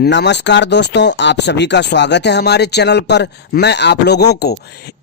नमस्कार दोस्तों, आप सभी का स्वागत है हमारे चैनल पर। मैं आप लोगों को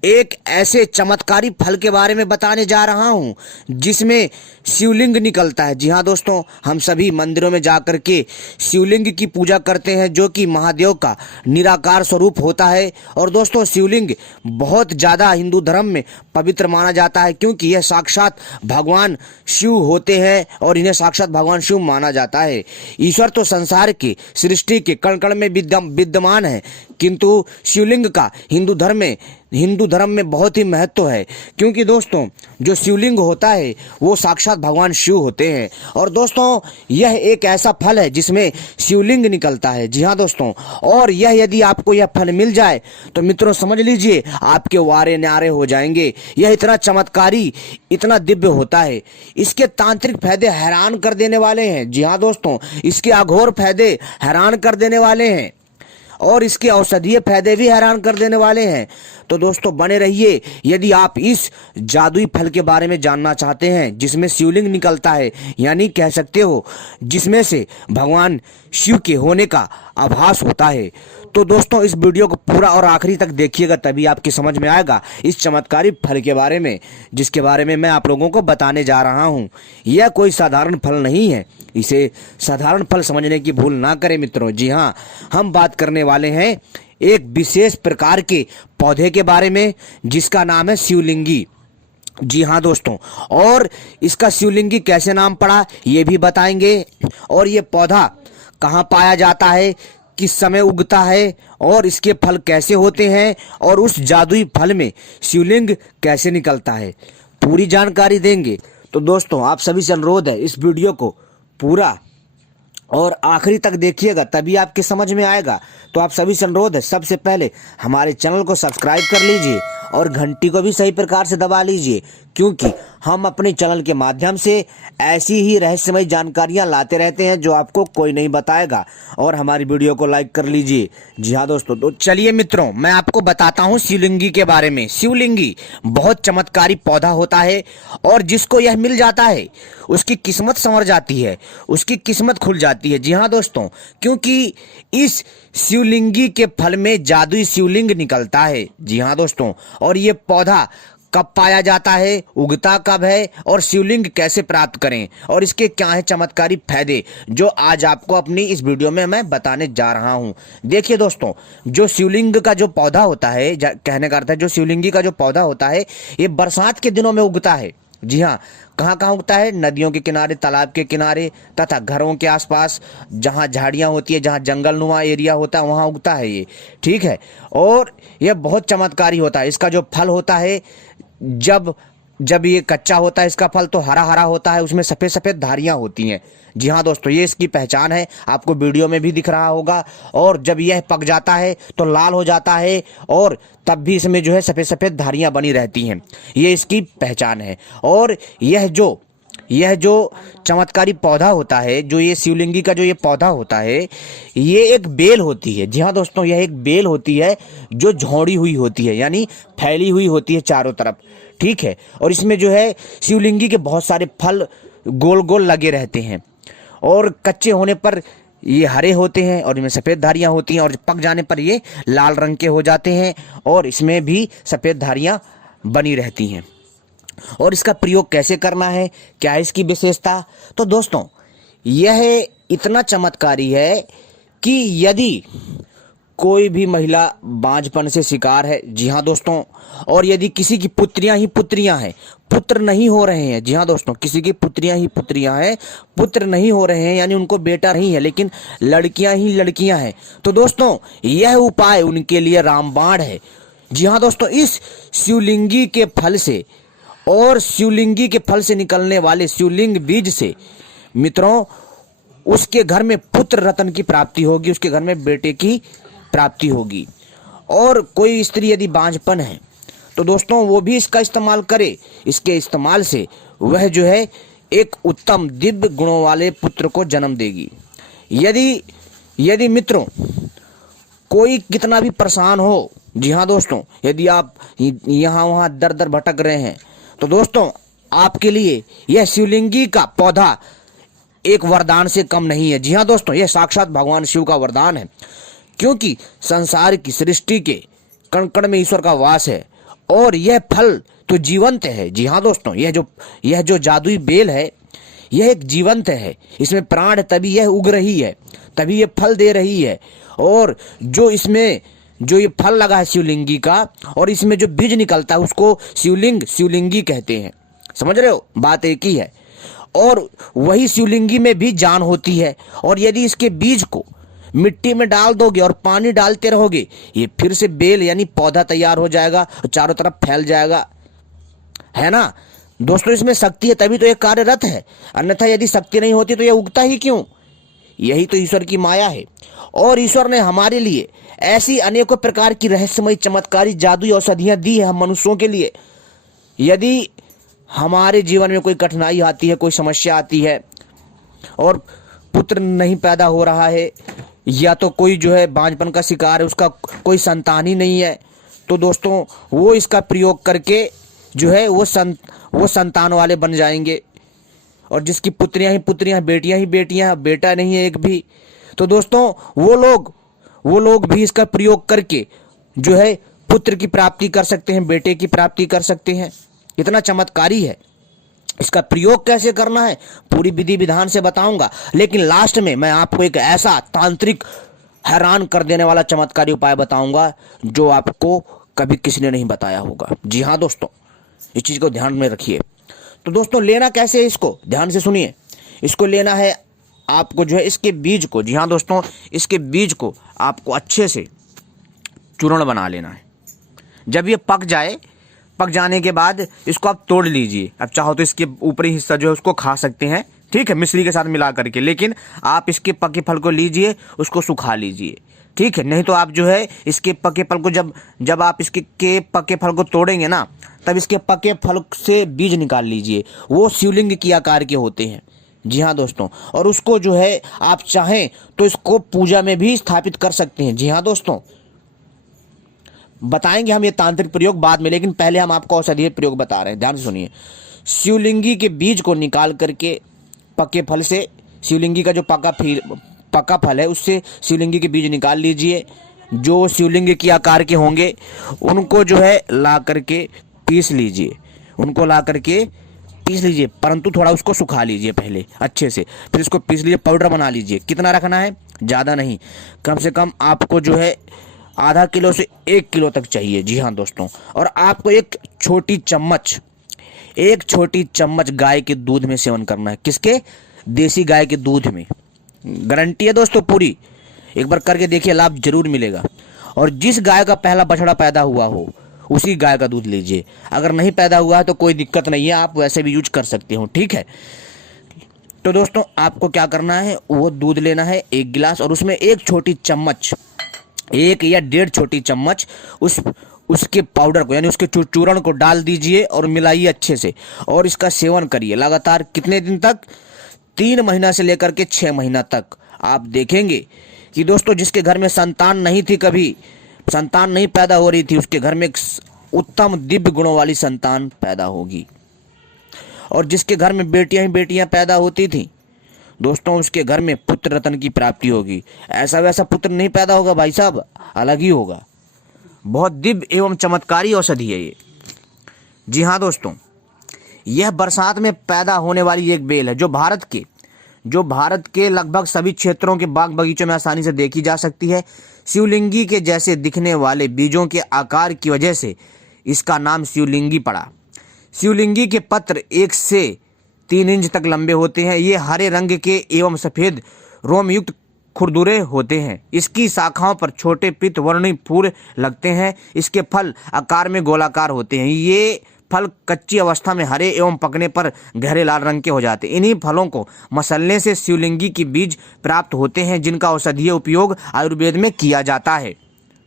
एक ऐसे चमत्कारी फल के बारे में बताने जा रहा हूं जिसमें शिवलिंग निकलता है। जी हां दोस्तों, हम सभी मंदिरों में जाकर के शिवलिंग की पूजा करते हैं जो कि महादेव का निराकार स्वरूप होता है। और दोस्तों, शिवलिंग बहुत ज़्यादा हिंदू धर्म में पवित्र माना जाता है क्योंकि यह साक्षात भगवान शिव होते हैं और इन्हें साक्षात भगवान शिव माना जाता है। ईश्वर तो संसार की सृष्टि के कण कण में विद्यमान है, किंतु शिवलिंग का हिंदू धर्म में बहुत ही महत्व है क्योंकि दोस्तों जो शिवलिंग होता है वो साक्षात भगवान शिव होते हैं। और दोस्तों, यह एक ऐसा फल है जिसमें शिवलिंग निकलता है। जी हाँ दोस्तों, और यदि आपको यह फल मिल जाए तो मित्रों समझ लीजिए आपके वारे न्यारे हो जाएंगे। यह इतना चमत्कारी, इतना दिव्य होता है। इसके तांत्रिक फायदे हैरान कर देने वाले हैं। जी हाँ दोस्तों, इसके अघोर फायदे हैरान कर देने वाले हैं और इसके औषधीय फायदे भी हैरान कर देने वाले हैं। तो दोस्तों बने रहिए यदि आप इस जादुई फल के बारे में जानना चाहते हैं जिसमें शिवलिंग निकलता है, यानी कह सकते हो जिसमें से भगवान शिव के होने का आभास होता है। तो दोस्तों इस वीडियो को पूरा और आखिरी तक देखिएगा, तभी आपकी समझ में आएगा इस चमत्कारी फल के बारे में जिसके बारे में मैं आप लोगों को बताने जा रहा हूं। यह कोई साधारण फल नहीं है, इसे साधारण फल समझने की भूल ना करें मित्रों। जी हाँ, हम बात करने वाले हैं एक विशेष प्रकार के पौधे के बारे में जिसका नाम है शिवलिंगी। जी हाँ दोस्तों, और इसका शिवलिंगी कैसे नाम पड़ा ये भी बताएंगे, और ये पौधा कहाँ पाया जाता है, किस समय उगता है, और इसके फल कैसे होते हैं, और उस जादुई फल में शिवलिंग कैसे निकलता है, पूरी जानकारी देंगे। तो दोस्तों आप सभी से अनुरोध है इस वीडियो को पूरा और आखिरी तक देखिएगा, तभी आपके समझ में आएगा। तो आप सभी से अनुरोध है सबसे पहले हमारे चैनल को सब्सक्राइब कर लीजिए और घंटी को भी सही प्रकार से दबा लीजिए क्योंकि हम अपने चैनल के माध्यम से ऐसी ही रहस्यमय जानकारियां लाते रहते हैं जो आपको कोई नहीं बताएगा। और हमारी वीडियो को लाइक कर लीजिए। जी हाँ दोस्तों, तो चलिए मित्रों मैं आपको बताता हूँ शिवलिंगी के बारे में। शिवलिंगी बहुत चमत्कारी पौधा होता है और जिसको यह मिल जाता है उसकी किस्मत संवर जाती है, उसकी किस्मत खुल जाती है। जी हाँ दोस्तों, क्योंकि इस शिवलिंगी के फल में जादुई शिवलिंग निकलता है। जी हाँ दोस्तों, और ये पौधा कब पाया जाता है, उगता कब है, और शिवलिंग कैसे प्राप्त करें, और इसके क्या है चमत्कारी फायदे जो आज आपको अपनी इस वीडियो में मैं बताने जा रहा हूं। देखिए दोस्तों, जो शिवलिंग का जो पौधा होता है, कहने का अर्थ है जो शिवलिंगी का जो पौधा होता है ये बरसात के दिनों में उगता है। जी हाँ, कहाँ कहाँ उगता है? नदियों के किनारे, तालाब के किनारे तथा घरों के आसपास जहाँ झाड़ियाँ होती है, जहाँ जंगलनुमा एरिया होता है वहाँ उगता है ये। ठीक है, और यह बहुत चमत्कारी होता है। इसका जो फल होता है जब ये कच्चा होता है इसका फल तो हरा हरा होता है, उसमें सफ़ेद सफ़ेद धारियाँ होती हैं। जी हाँ दोस्तों, ये इसकी पहचान है, आपको वीडियो में भी दिख रहा होगा। और जब यह पक जाता है तो लाल हो जाता है और तब भी इसमें जो है सफ़ेद सफ़ेद धारियाँ बनी रहती हैं, ये इसकी पहचान है। और यह जो चमत्कारी पौधा होता है, जो ये शिवलिंगी का जो ये पौधा होता है, ये एक बेल होती है। जी हाँ दोस्तों, यह एक बेल होती है जो झोड़ी हुई होती है, यानी फैली हुई होती है चारों तरफ। ठीक है, और इसमें जो है शिवलिंगी के बहुत सारे फल गोल गोल लगे रहते हैं और कच्चे होने पर ये हरे होते हैं और इनमें सफ़ेद धारियाँ होती हैं, और पक जाने पर ये लाल रंग के हो जाते हैं और इसमें भी सफ़ेद धारियाँ बनी रहती हैं। और इसका प्रयोग कैसे करना है, क्या है इसकी विशेषता? तो दोस्तों यह इतना चमत्कारी है कि यदि कोई भी महिला बांझपन से शिकार है, जी हाँ दोस्तों, और यदि किसी की पुत्रियां ही पुत्रियां हैं, पुत्र नहीं हो रहे हैं, जी हाँ दोस्तों, किसी की पुत्रियां ही पुत्रियां हैं, पुत्र नहीं हो रहे हैं, यानी उनको बेटा नहीं है लेकिन लड़कियां ही लड़कियां हैं, तो दोस्तों यह उपाय उनके लिए रामबाण है। जी हाँ दोस्तों, इस शिवलिंगी के फल से और शिवलिंगी के फल से निकलने वाले शिवलिंग बीज से मित्रों उसके घर में पुत्र रत्न की प्राप्ति होगी, उसके घर में बेटे की प्राप्ति होगी। और कोई स्त्री यदि बांझपन है तो दोस्तों वो भी इसका इस्तेमाल करे। इसके इस्तेमाल से वह जो है एक उत्तम दिव्य गुणों वाले पुत्र को जन्म देगी। यदि मित्रों कोई कितना भी परेशान हो, जी हाँ दोस्तों, यदि आप यहाँ वहाँ दर दर भटक रहे हैं तो दोस्तों आपके लिए यह शिवलिंगी का पौधा एक वरदान से कम नहीं है। जी हाँ दोस्तों, यह साक्षात भगवान शिव का वरदान है, क्योंकि संसार की सृष्टि के कण कण में ईश्वर का वास है और यह फल तो जीवंत है। जी हाँ दोस्तों, यह जो जादुई बेल है, यह एक जीवंत है, इसमें प्राण है, तभी यह उग रही है, तभी यह फल दे रही है। और जो इसमें जो ये फल लगा है शिवलिंगी का, और इसमें जो बीज निकलता है उसको शिवलिंगी कहते हैं। समझ रहे हो, बात एक ही है। और वही शिवलिंगी में भी जान होती है, और यदि इसके बीज को मिट्टी में डाल दोगे और पानी डालते रहोगे, ये फिर से बेल यानी पौधा तैयार हो जाएगा और चारों तरफ फैल जाएगा, है ना दोस्तों। इसमें शक्ति है तभी तो ये कार्यरत है, अन्यथा यदि शक्ति नहीं होती तो ये उगता ही क्यों। यही तो ईश्वर की माया है। और ईश्वर ने हमारे लिए ऐसी अनेकों प्रकार की रहस्यमयी चमत्कारी जादुई औषधियां दी है हम मनुष्यों के लिए। यदि हमारे जीवन में कोई कठिनाई आती है, कोई समस्या आती है और पुत्र नहीं पैदा हो रहा है, या तो कोई जो है बांझपन का शिकार है, उसका कोई संतान ही नहीं है, तो दोस्तों वो इसका प्रयोग करके जो है वो संतान वाले बन जाएंगे। और जिसकी पुत्रियां ही पुत्रियां, बेटियां ही बेटियां, बेटा नहीं है एक भी, तो दोस्तों वो लोग भी इसका प्रयोग करके जो है पुत्र की प्राप्ति कर सकते हैं, बेटे की प्राप्ति कर सकते हैं। इतना चमत्कारी है। इसका प्रयोग कैसे करना है पूरी विधि विधान से बताऊंगा, लेकिन लास्ट में मैं आपको एक ऐसा तांत्रिक हैरान कर देने वाला चमत्कारी उपाय बताऊंगा जो आपको कभी किसी ने नहीं बताया होगा। जी हाँ दोस्तों, इस चीज को ध्यान में रखिए। तो दोस्तों लेना कैसे है, इसको ध्यान से सुनिए। इसको लेना है आपको जो है इसके बीज को, जी हाँ दोस्तों, इसके बीज को आपको अच्छे से चूर्ण बना लेना है। जब ये पक जाए, पक जाने के बाद इसको आप तोड़ लीजिए। अब चाहो तो इसके ऊपरी हिस्सा जो है उसको खा सकते हैं, ठीक है, मिश्री के साथ मिला करके, लेकिन आप इसके पके फल को लीजिए, उसको सुखा लीजिए, ठीक है। नहीं तो आप जो है इसके पके फल को जब आप इसके पके फल को तोड़ेंगे ना, तब इसके पके फल से बीज निकाल लीजिए। वो शिवलिंग की आकार के होते हैं। जी हाँ दोस्तों, और उसको जो है आप चाहें तो इसको पूजा में भी स्थापित कर सकते हैं। जी हाँ दोस्तों, बताएंगे हम ये तांत्रिक प्रयोग बाद में, लेकिन पहले हम आपको औषधीय प्रयोग बता रहे हैं, ध्यान से सुनिए। शिवलिंगी के बीज को निकाल करके पके फल से, शिवलिंगी का जो पका फल है उससे शिवलिंगी के बीज निकाल लीजिए। जो शिवलिंग की आकार के होंगे उनको जो है ला करके पीस लीजिए, उनको ला करके पीस लीजिए, परंतु थोड़ा उसको सुखा लीजिए पहले अच्छे से, फिर इसको पीस लीजिए, पाउडर बना लीजिए। कितना रखना है, ज़्यादा नहीं, कम से कम आपको जो है आधा किलो से 1 किलो तक चाहिए। जी हाँ दोस्तों, और आपको एक छोटी चम्मच गाय के दूध में सेवन करना है। किसके, देसी गाय के दूध में। गारंटी है दोस्तों पूरी, एक बार करके देखिए, लाभ जरूर मिलेगा। और जिस गाय का पहला बछड़ा पैदा हुआ हो उसी गाय का दूध लीजिए। अगर नहीं पैदा हुआ है तो कोई दिक्कत नहीं है, आप वैसे भी यूज कर सकते हो, ठीक है। तो दोस्तों आपको क्या करना है, वो दूध लेना है 1 गिलास, और उसमें 1 छोटी चम्मच, 1 या 1.5 छोटी चम्मच उसके पाउडर को यानी उसके चूर्ण को डाल दीजिए और मिलाइए अच्छे से, और इसका सेवन करिए लगातार। कितने दिन तक, 3 महीना से लेकर के 6 महीना तक। आप देखेंगे कि दोस्तों जिसके घर में संतान नहीं थी, कभी संतान नहीं पैदा हो रही थी, उसके घर में एक उत्तम दिव्य गुणों वाली संतान पैदा होगी। और जिसके घर में बेटियां ही बेटियां पैदा होती थी दोस्तों, उसके घर में पुत्र रत्न की प्राप्ति होगी। ऐसा वैसा पुत्र नहीं पैदा होगा भाई साहब, अलग ही होगा। बहुत दिव्य एवं चमत्कारी औषधि है ये। जी हाँ दोस्तों, यह बरसात में पैदा होने वाली एक बेल है जो भारत के लगभग सभी क्षेत्रों के बाग बगीचों में आसानी से देखी जा सकती है। शिवलिंगी के जैसे दिखने वाले बीजों के आकार की वजह से इसका नाम शिवलिंगी पड़ा। शिवलिंगी के पत्र 1 से 3 इंच तक लंबे होते हैं। ये हरे रंग के एवं सफेद रोमयुक्त खुरदुरे होते हैं। इसकी शाखाओं पर छोटे पीत वर्णी फूल लगते हैं। इसके फल आकार में गोलाकार होते हैं। ये फल कच्ची अवस्था में हरे एवं पकने पर गहरे लाल रंग के हो जाते हैं। इन्हीं फलों को मसलने से शिवलिंगी के बीज प्राप्त होते हैं, जिनका औषधीय उपयोग आयुर्वेद में किया जाता है।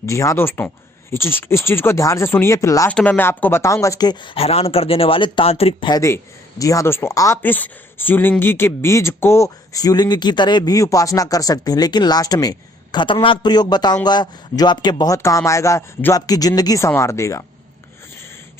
जी हाँ दोस्तों, इस चीज़ को ध्यान से सुनिए, फिर लास्ट में मैं आपको बताऊंगा इसके हैरान कर देने वाले तांत्रिक फायदे। जी हाँ दोस्तों, आप इस शिवलिंगी के बीज को शिवलिंग की तरह भी उपासना कर सकते हैं, लेकिन लास्ट में खतरनाक प्रयोग बताऊंगा जो आपके बहुत काम आएगा, जो आपकी जिंदगी संवार देगा।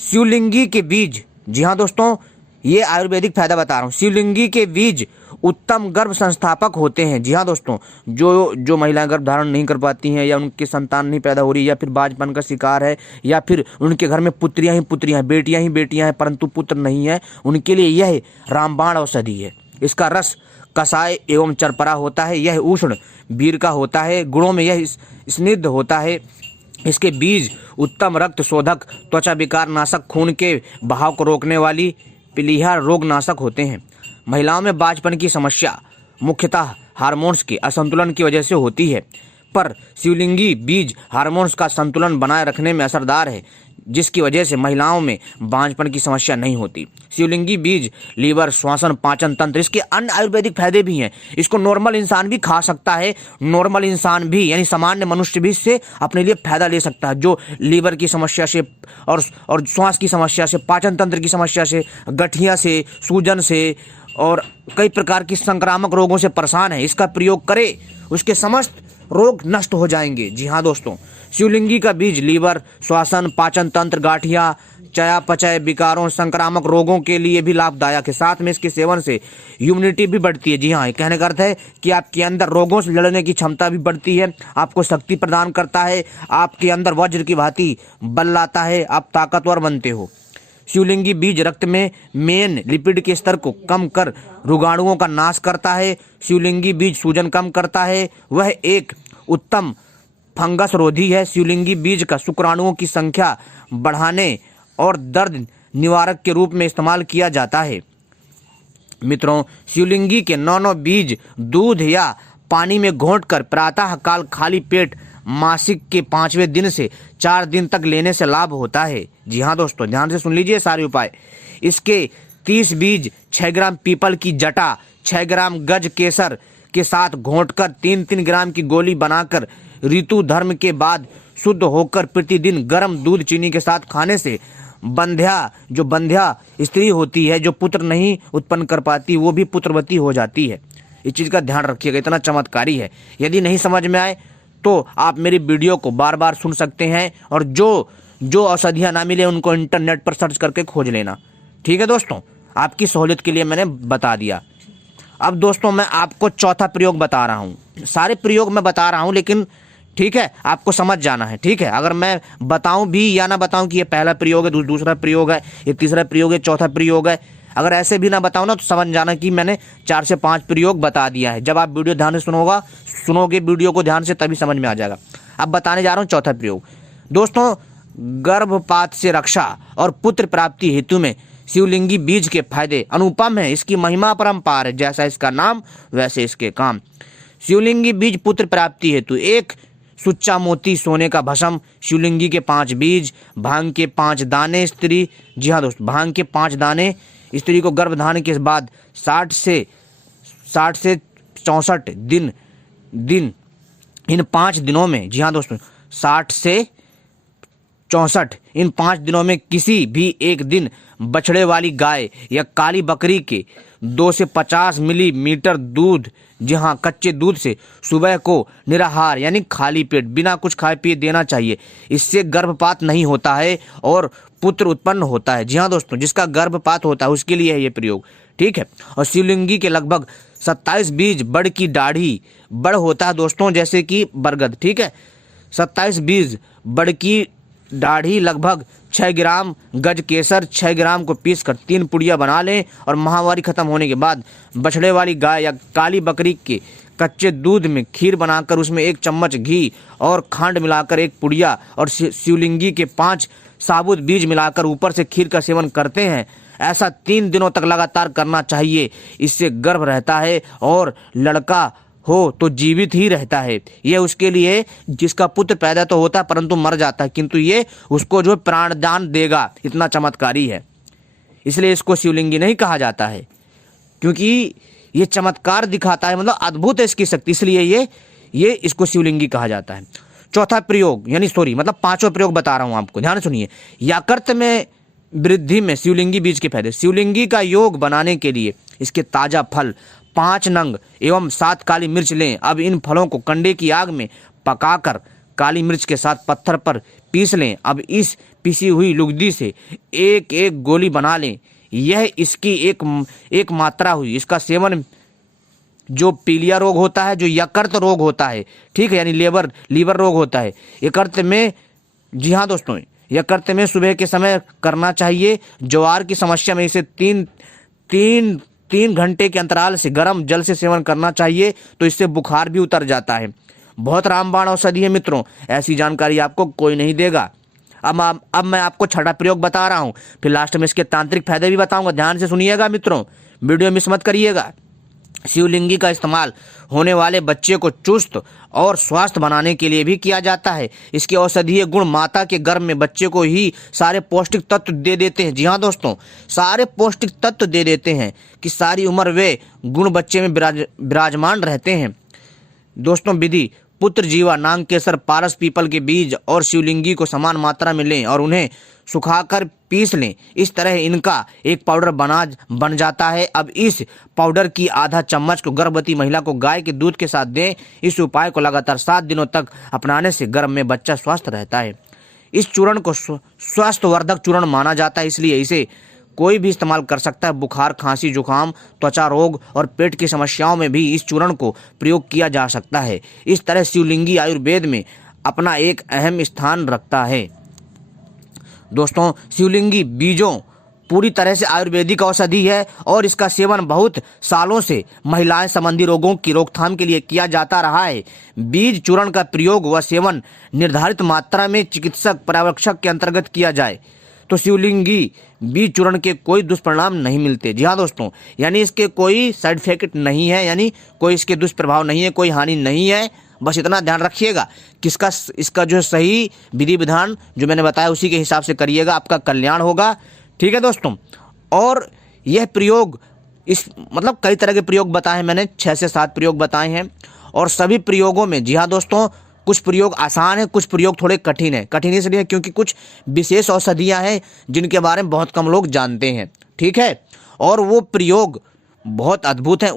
शिवलिंगी के बीज, जी हाँ दोस्तों, ये आयुर्वेदिक फायदा बता रहा हूँ। शिवलिंगी के बीज उत्तम गर्भ संस्थापक होते हैं। जी हाँ दोस्तों, जो महिलाएं गर्भ धारण नहीं कर पाती हैं, या उनकी संतान नहीं पैदा हो रही, या फिर बाजपन का शिकार है, या फिर उनके घर में पुत्रियां ही पुत्रियां हैं, बेटियां ही बेटियां हैं परंतु पुत्र नहीं है, उनके लिए यह रामबाण औषधि है। इसका रस कसाय एवं चरपरा होता है। यह उष्ण वीर का होता है। गुणों में यह स्निग्ध होता है। इसके बीज उत्तम रक्त शोधक, त्वचा विकार नाशक, खून के बहाव को रोकने वाली, पीलिया रोग नाशक होते हैं। महिलाओं में बाजपन की समस्या मुख्यतः हार्मोन्स के असंतुलन की वजह से होती है, पर शिवलिंगी बीज हार्मोन्स का संतुलन बनाए रखने में असरदार है, जिसकी वजह से महिलाओं में बांझपन की समस्या नहीं होती। शिवलिंगी बीज लीवर, श्वसन, पाचन तंत्र, इसके अन्य आयुर्वेदिक फायदे भी हैं। इसको नॉर्मल इंसान भी खा सकता है। नॉर्मल इंसान भी यानी सामान्य मनुष्य भी इससे अपने लिए फायदा ले सकता है, जो लीवर की समस्या से और श्वास की समस्या से, पाचन तंत्र की समस्या से, गठिया से, सूजन से और कई प्रकार की संक्रामक रोगों से परेशान है। इसका प्रयोग करे, उसके समस्त रोग नष्ट हो जाएंगे। जी हाँ दोस्तों, शिवलिंगी का बीज लीवर, श्वसन, पाचन तंत्र, गांठिया, चयापचय विकारों, संक्रामक रोगों के लिए भी लाभदायक है। साथ में इसके सेवन से इम्यूनिटी भी बढ़ती है। जी हाँ, कहने का अर्थ है कि आपके अंदर रोगों से लड़ने की क्षमता भी बढ़ती है, आपको शक्ति प्रदान करता है, आपके अंदर वज्र की भांति बल लाता है, आप ताकतवर बनते हो। शिवलिंगी बीज रक्त में मेन लिपिड के स्तर को कम कर रोगाणुओं का नाश करता है। शिवलिंगी बीज सूजन कम करता है। वह एक उत्तम फंगस रोधी है। शिवलिंगी बीज का शुक्राणुओं की संख्या बढ़ाने और दर्द निवारक के रूप में इस्तेमाल किया जाता है। मित्रों, शिवलिंगी के 9 बीज दूध या पानी में घोंटकर प्रातः काल खाली पेट मासिक के 5वें दिन से 4 दिन तक लेने से लाभ होता है। जी हाँ दोस्तों, ध्यान से सुन लीजिए सारे उपाय। इसके 30 बीज 6 ग्राम पीपल की जटा, 6 ग्राम गज केसर के साथ घोंटकर 3-3 ग्राम की गोली बनाकर ऋतु धर्म के बाद शुद्ध होकर प्रतिदिन गर्म दूध चीनी के साथ खाने से बंध्या स्त्री होती है, जो पुत्र नहीं उत्पन्न कर पाती, वो भी पुत्रवती हो जाती है। इस चीज का ध्यान रखिएगा, इतना चमत्कारी है। यदि नहीं समझ में आए तो आप मेरी वीडियो को बार बार सुन सकते हैं, और जो औषधियाँ ना मिले उनको इंटरनेट पर सर्च करके खोज लेना। ठीक है दोस्तों, आपकी सहूलियत के लिए मैंने बता दिया। अब दोस्तों, मैं आपको चौथा प्रयोग बता रहा हूँ। सारे प्रयोग मैं बता रहा हूँ, लेकिन ठीक है, आपको समझ जाना है। ठीक है, अगर मैं बताऊं भी या ना बताऊं कि ये पहला प्रयोग है, दूसरा प्रयोग है, ये तीसरा प्रयोग है, चौथा प्रयोग है, अगर ऐसे भी ना बताऊं ना तो समझ जाना कि मैंने 4 से 5 प्रयोग बता दिया है। जब आप वीडियो ध्यान से सुनोगे वीडियो को ध्यान से, तभी समझ में आ जाएगा। अब बताने जा रहा हूँ चौथा प्रयोग। दोस्तों, गर्भपात से रक्षा और पुत्र प्राप्ति हेतु में शिवलिंगी बीज के फायदे अनुपम है। इसकी महिमा परंपार है, जैसा इसका नाम वैसे इसके काम। शिवलिंगी बीज पुत्र प्राप्ति हेतु: 1 सुच्चा मोती सोने का भस्म, शिवलिंगी के 5 बीज, भांग के 5 दाने स्त्री। जी हाँ दोस्तों, भांग के 5 दाने स्त्री को गर्भधारण के बाद 60 से 64 दिन इन 5 दिनों में, जी हाँ दोस्तों, 60 से 64 इन 5 दिनों में किसी भी एक दिन बछड़े वाली गाय या काली बकरी के 2 से 50 मिलीमीटर दूध, जी हाँ, कच्चे दूध से सुबह को निराहार यानी खाली पेट बिना कुछ खाए पिए देना चाहिए। इससे गर्भपात नहीं होता है और पुत्र उत्पन्न होता है। जी हाँ दोस्तों, जिसका गर्भपात होता है उसके लिए है ये प्रयोग। ठीक है, और शिवलिंगी के लगभग 27 बीज बड़ की दाढ़ी, बड़ होता है दोस्तों जैसे कि बरगद। ठीक है, 27 बीज बड़ की दाढ़ी, लगभग 6 ग्राम गज केसर, 6 ग्राम को पीस कर 3 पुड़िया बना लें, और माहवारी खत्म होने के बाद बछड़े वाली गाय या काली बकरी के कच्चे दूध में खीर बनाकर उसमें 1 चम्मच घी और खंड मिलाकर 1 पुड़िया और शिवलिंगी के 5 साबुत बीज मिलाकर ऊपर से खीर का सेवन करते हैं। ऐसा 3 दिनों तक लगातार करना चाहिए। इससे गर्भ रहता है और लड़का हो तो जीवित ही रहता है। यह उसके लिए जिसका पुत्र पैदा तो होता है परंतु मर जाता है, किंतु ये उसको जो प्राणदान देगा। इतना चमत्कारी है, इसलिए इसको शिवलिंगी नहीं कहा जाता है, क्योंकि ये चमत्कार दिखाता है, मतलब अद्भुत है इसकी शक्ति, इसलिए ये इसको शिवलिंगी कहा जाता है। चौथा प्रयोग मतलब 5वां प्रयोग बता रहा हूं आपको, ध्यान सुनिए। यकृत में वृद्धि में शिवलिंगी बीज के फायदे: शिवलिंगी का योग बनाने के लिए इसके ताजा फल 5 नंग एवं 7 काली मिर्च लें। अब इन फलों को कंडे की आग में पकाकर काली मिर्च के साथ पत्थर पर पीस लें। अब इस पिसी हुई लुगदी से एक गोली बना लें। यह इसकी एक मात्रा हुई। इसका सेवन जो पीलिया रोग होता है, जो यकृत रोग होता है, ठीक है, यानी लीवर रोग होता है, यकृत में, जी हाँ दोस्तों, यकृत में सुबह के समय करना चाहिए। ज्वार की समस्या में इसे तीन घंटे के अंतराल से गर्म जल से सेवन करना चाहिए, तो इससे बुखार भी उतर जाता है। बहुत रामबाण औषधि है मित्रों, ऐसी जानकारी आपको कोई नहीं देगा। अब मैं आपको छठा प्रयोग बता रहा हूँ, फिर लास्ट में इसके तांत्रिक फायदे भी बताऊंगा। ध्यान से सुनिएगा मित्रों, वीडियो मिस मत करिएगा। शिवलिंगी का इस्तेमाल होने वाले बच्चे को चुस्त और स्वस्थ बनाने के लिए भी किया जाता है। इसके औषधीय गुण माता के गर्भ में बच्चे को ही सारे पौष्टिक तत्व दे देते हैं। जी हाँ दोस्तों, सारे पौष्टिक तत्व दे देते हैं कि सारी उम्र वे गुण बच्चे में विराजमान रहते हैं। दोस्तों, विधि: पुत्र जीवा, नांग केसर, पारस पीपल के बीज और शिवलिंगी को समान मात्रा में लें और उन्हें सुखाकर पीस लें। इस तरह इनका एक पाउडर बन जाता है। अब इस पाउडर की आधा चम्मच को गर्भवती महिला को गाय के दूध के साथ दें। इस उपाय को लगातार 7 दिनों तक अपनाने से गर्भ में बच्चा स्वस्थ रहता है। इस चूर्ण को स्वास्थ्यवर्धक चूर्ण माना जाता है, इसलिए इसे कोई भी इस्तेमाल कर सकता है। बुखार, खांसी, जुकाम, त्वचा रोग और पेट की समस्याओं में भी इस चूर्ण को प्रयोग किया जा सकता है। इस तरह शिवलिंगी आयुर्वेद में अपना एक अहम स्थान रखता है। दोस्तों, शिवलिंगी बीजों पूरी तरह से आयुर्वेदिक औषधि है और इसका सेवन बहुत सालों से महिलाएं संबंधी रोगों की रोकथाम के लिए किया जाता रहा है। बीज चूर्ण का प्रयोग व सेवन निर्धारित मात्रा में चिकित्सक परामर्शक के अंतर्गत किया जाए तो शिवलिंगी बीज चूर्ण के कोई दुष्परिणाम नहीं मिलते। जी हाँ दोस्तों, यानी इसके कोई साइड इफेक्ट नहीं है, यानी कोई इसके दुष्प्रभाव नहीं है, कोई हानि नहीं है। बस इतना ध्यान रखिएगा कि इसका जो सही विधि विधान जो मैंने बताया उसी के हिसाब से करिएगा, आपका कल्याण होगा। ठीक है दोस्तों, और यह प्रयोग मतलब कई तरह के प्रयोग बताए मैंने, 6 से 7 प्रयोग बताए हैं और सभी प्रयोगों में, जी हाँ दोस्तों, कुछ प्रयोग आसान है, कुछ प्रयोग थोड़े कठिन है। कठिन इसलिए क्योंकि कुछ विशेष औषधियाँ हैं जिनके बारे में बहुत कम लोग जानते हैं, ठीक है, और वो प्रयोग बहुत अद्भुत है।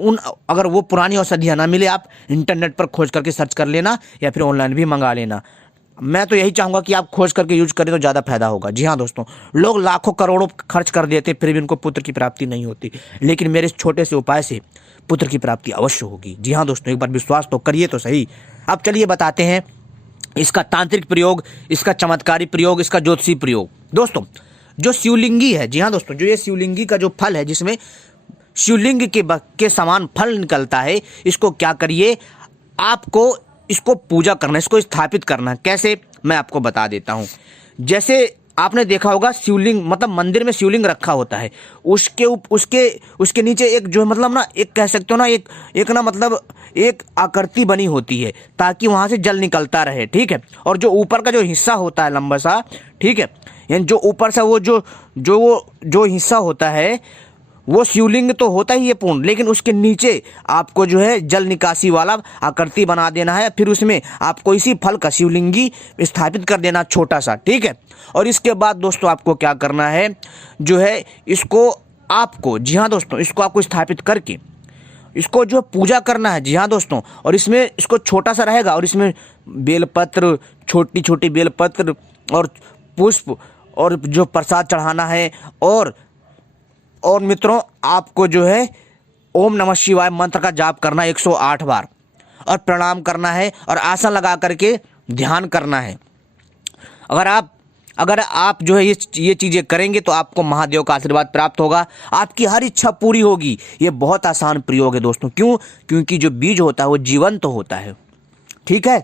अगर वो पुरानी औषधियाँ ना मिले, आप इंटरनेट पर खोज करके सर्च कर लेना या फिर ऑनलाइन भी मंगा लेना। मैं तो यही चाहूँगा कि आप खोज करके यूज करें तो ज़्यादा फायदा होगा। जी हाँ दोस्तों, लोग लाखों करोड़ों खर्च कर देते फिर भी उनको पुत्र की प्राप्ति नहीं होती, लेकिन मेरे इस छोटे से उपाय से पुत्र की प्राप्ति अवश्य होगी। जी हाँ दोस्तों, एक बार विश्वास तो करिए तो सही। अब चलिए बताते हैं इसका तांत्रिक प्रयोग, इसका चमत्कारी प्रयोग, इसका ज्योतिषी प्रयोग। दोस्तों, जो शिवलिंगी है, जी हाँ दोस्तों, जो ये शिवलिंगी का जो फल है जिसमें शिवलिंग के समान फल निकलता है, इसको क्या करिए, आपको इसको पूजा करना, इसको स्थापित करना। कैसे, मैं आपको बता देता हूँ। जैसे आपने देखा होगा शिवलिंग, मतलब मंदिर में शिवलिंग रखा होता है, उसके नीचे एक जो मतलब ना, एक कह सकते हो ना, एक ना मतलब एक आकृति बनी होती है ताकि वहाँ से जल निकलता रहे, ठीक है। और जो ऊपर का जो हिस्सा होता है लंबा सा, ठीक है, यानी जो ऊपर सा वो जो हिस्सा होता है वो शिवलिंग तो होता ही है पूर्ण, लेकिन उसके नीचे आपको जो है जल निकासी वाला आकृति बना देना है। फिर उसमें आपको इसी फल का शिवलिंगी स्थापित कर देना छोटा सा, ठीक है। और इसके बाद दोस्तों आपको क्या करना है, जो है इसको आपको, जी हाँ दोस्तों, इसको आपको स्थापित करके इसको जो पूजा करना है। जी हाँ दोस्तों, और इसमें इसको छोटा सा रहेगा और इसमें बेलपत्र, छोटी छोटी बेलपत्र और पुष्प और जो प्रसाद चढ़ाना है। और मित्रों, आपको जो है ओम नमः शिवाय मंत्र का जाप करना 108 बार और प्रणाम करना है और आसन लगा करके ध्यान करना है। अगर आप जो है ये चीज़ें करेंगे तो आपको महादेव का आशीर्वाद प्राप्त होगा, आपकी हर इच्छा पूरी होगी। ये बहुत आसान प्रयोग है दोस्तों। क्यों? क्योंकि जो बीज होता है वो जीवंत होता है, ठीक है।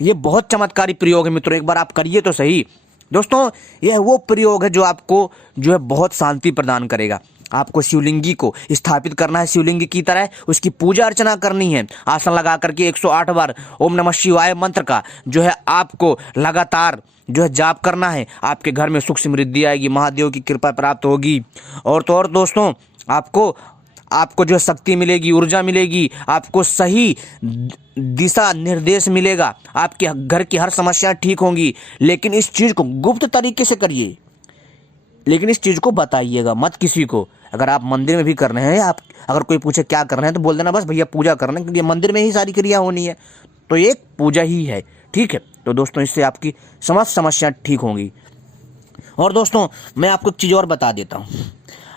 ये बहुत चमत्कारी प्रयोग है मित्रों, एक बार आप करिए तो सही। दोस्तों, यह वो प्रयोग है जो आपको जो है बहुत शांति प्रदान करेगा। आपको शिवलिंगी को स्थापित करना है, शिवलिंगी की तरह उसकी पूजा अर्चना करनी है। आसन लगा करके 108 बार ओम नमः शिवाय मंत्र का जो है आपको लगातार जो है जाप करना है। आपके घर में सुख समृद्धि आएगी, महादेव की कृपा प्राप्त होगी। और तो और दोस्तों, आपको जो शक्ति मिलेगी, ऊर्जा मिलेगी, आपको सही दिशा निर्देश मिलेगा, आपके घर की हर समस्या ठीक होंगी। लेकिन इस चीज़ को गुप्त तरीके से करिए, लेकिन इस चीज़ को बताइएगा मत किसी को। अगर आप मंदिर में भी कर रहे हैं, आप अगर कोई पूछे क्या कर रहे हैं तो बोल देना बस भैया पूजा कर रहे हैं, क्योंकि मंदिर में ही सारी क्रिया होनी है, तो एक पूजा ही है, ठीक है। तो दोस्तों, इससे आपकी समस्त समस्या ठीक होंगी। और दोस्तों, मैं आपको एक चीज़ और बता देता हूँ।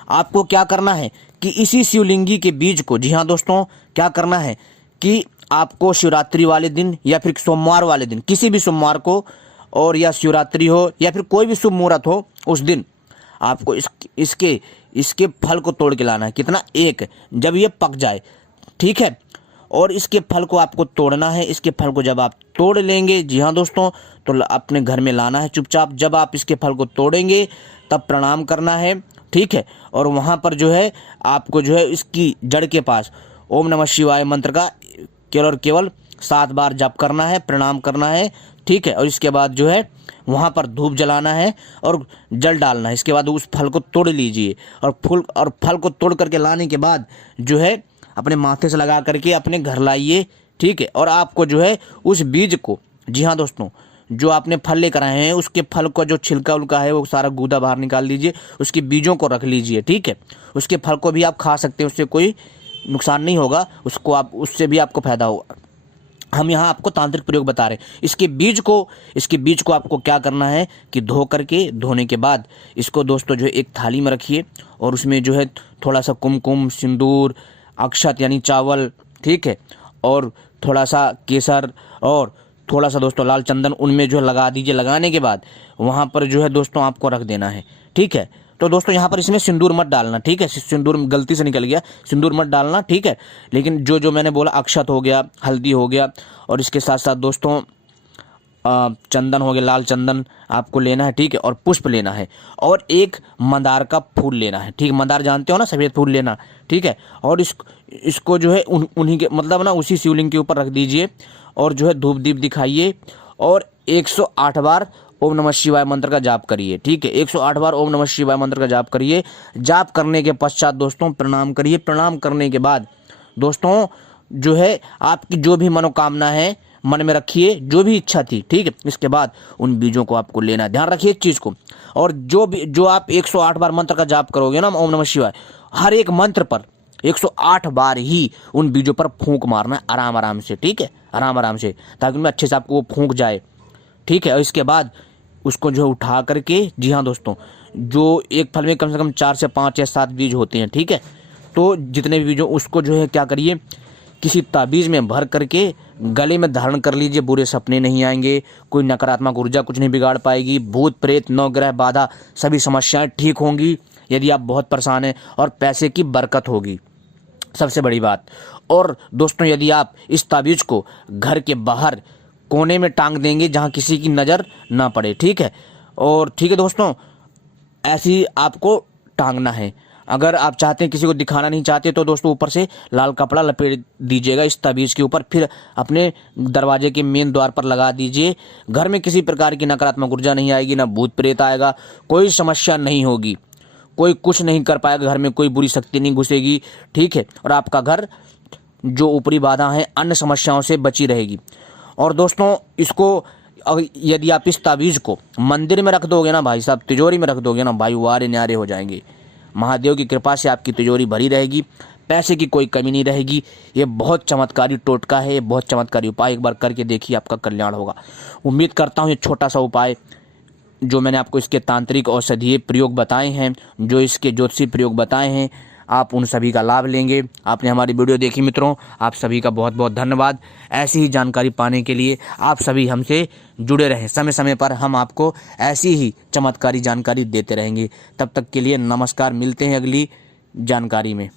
आपको क्या करना है कि इसी शिवलिंगी के बीज को, जी हाँ दोस्तों, क्या करना है कि आपको शिवरात्रि वाले दिन या फिर सोमवार वाले दिन, किसी भी सोमवार को, और या शिवरात्रि हो या फिर कोई भी शुभ मुहूर्त हो, उस दिन आपको इसके फल को तोड़ के लाना है। कितना? एक। जब ये पक जाए, ठीक है, और इसके फल को आपको तोड़ना है। इसके फल को जब आप तोड़ लेंगे, जी हाँ दोस्तों, तो अपने घर में लाना है चुपचाप। जब आप इसके फल को तोड़ेंगे तब प्रणाम करना है, ठीक है, और वहाँ पर जो है आपको जो है इसकी जड़ के पास ओम नमः शिवाय मंत्र का केवल और केवल 7 बार जप करना है, प्रणाम करना है, ठीक है, और इसके बाद जो है वहाँ पर धूप जलाना है और जल डालना है। इसके बाद उस फल को तोड़ लीजिए और फल को तोड़ करके लाने के बाद जो है अपने माथे से लगा करके अपने घर लाइए, ठीक है, और आपको जो है उस बीज को, जी हाँ दोस्तों, जो आपने फल लेकर आए हैं उसके फल को जो छिलका उलका है वो सारा गूदा बाहर निकाल लीजिए, उसके बीजों को रख लीजिए, ठीक है। उसके फल को भी आप खा सकते हैं, उससे कोई नुकसान नहीं होगा, उससे भी आपको फायदा होगा। हम यहाँ आपको तांत्रिक प्रयोग बता रहे हैं। इसके बीज को आपको क्या करना है कि धोने के बाद इसको दोस्तों जो है एक थाली में रखिए और उसमें जो है थोड़ा सा कुमकुम, सिंदूर, अक्षत यानी चावल, ठीक है, और थोड़ा सा केसर और थोड़ा सा दोस्तों लाल चंदन उनमें जो है लगा दीजिए। लगाने के बाद वहाँ पर जो है दोस्तों आपको रख देना है, ठीक है। तो दोस्तों यहाँ पर इसमें सिंदूर मत डालना, ठीक है, सिंदूर गलती से निकल गया, सिंदूर मत डालना, ठीक है। लेकिन जो मैंने बोला, अक्षत हो गया, हल्दी हो गया, और इसके साथ साथ दोस्तों चंदन हो गया, लाल चंदन आपको लेना है, ठीक है, और पुष्प लेना है, और एक मंदार का फूल लेना है, ठीक है। मंदार जानते हो ना, सफ़ेद फूल लेना, ठीक है। और इसको जो है उन्हीं के मतलब ना उसी शिवलिंग के ऊपर रख दीजिए और जो है धूप दीप दिखाइए और 108 बार ओम नमः शिवाय मंत्र का जाप करिए, ठीक है। 108 बार ओम नमः शिवाय मंत्र का जाप करिए। जाप करने के पश्चात दोस्तों प्रणाम करिए। प्रणाम करने के बाद दोस्तों जो है आपकी जो भी मनोकामना है मन में रखिए, जो भी इच्छा थी, ठीक है। इसके बाद उन बीजों को आपको लेना है, ध्यान रखिए इस चीज़ को। और जो आप 108 बार मंत्र का जाप करोगे ना, ओम नमः शिवाय, हर एक मंत्र पर 108 बार ही उन बीजों पर फूंक मारना है, आराम आराम से, ठीक है, आराम आराम से, ताकि उनमें अच्छे से आपको वो फूंक जाए, ठीक है। और इसके बाद उसको जो है उठा करके, जी हाँ दोस्तों, जो एक फल में कम से कम 4 से 5 या 7 बीज होते हैं, ठीक है। तो जितने भी बीजों उसको जो है क्या करिए, किसी ताबीज़ में भर करके गले में धारण कर लीजिए। बुरे सपने नहीं आएंगे, कोई नकारात्मक ऊर्जा कुछ नहीं बिगाड़ पाएगी, भूत प्रेत नवग्रह बाधा सभी समस्याएं ठीक होंगी यदि आप बहुत परेशान हैं, और पैसे की बरकत होगी, सबसे बड़ी बात। और दोस्तों यदि आप इस ताबीज़ को घर के बाहर कोने में टांग देंगे जहां किसी की नज़र ना पड़े, ठीक है। और ठीक है दोस्तों, ऐसी आपको टांगना है। अगर आप चाहते हैं, किसी को दिखाना नहीं चाहते, तो दोस्तों ऊपर से लाल कपड़ा लपेट दीजिएगा इस ताबीज़ के ऊपर, फिर अपने दरवाजे के मेन द्वार पर लगा दीजिए। घर में किसी प्रकार की नकारात्मक ऊर्जा नहीं आएगी, ना भूत प्रेत आएगा, कोई समस्या नहीं होगी, कोई कुछ नहीं कर पाएगा, घर में कोई बुरी शक्ति नहीं घुसेगी, ठीक है। और आपका घर जो ऊपरी बाधा है अन्य समस्याओं से बची रहेगी। और दोस्तों इसको यदि आप इस ताबीज़ को मंदिर में रख दोगे ना भाई साहब, तिजोरी में रख दोगे ना भाई, वारे न्यारे हो जाएंगे। महादेव की कृपा से आपकी तिजोरी भरी रहेगी, पैसे की कोई कमी नहीं रहेगी। ये बहुत चमत्कारी टोटका है, ये बहुत चमत्कारी उपाय, एक बार करके देखिए, आपका कल्याण होगा। उम्मीद करता हूँ ये छोटा सा उपाय जो मैंने आपको इसके तांत्रिक औषधीय प्रयोग बताए हैं, जो इसके ज्योतिषी प्रयोग बताए हैं, आप उन सभी का लाभ लेंगे। आपने हमारी वीडियो देखी मित्रों, आप सभी का बहुत बहुत धन्यवाद। ऐसी ही जानकारी पाने के लिए आप सभी हमसे जुड़े रहें, समय समय पर हम आपको ऐसी ही चमत्कारी जानकारी देते रहेंगे। तब तक के लिए नमस्कार, मिलते हैं अगली जानकारी में।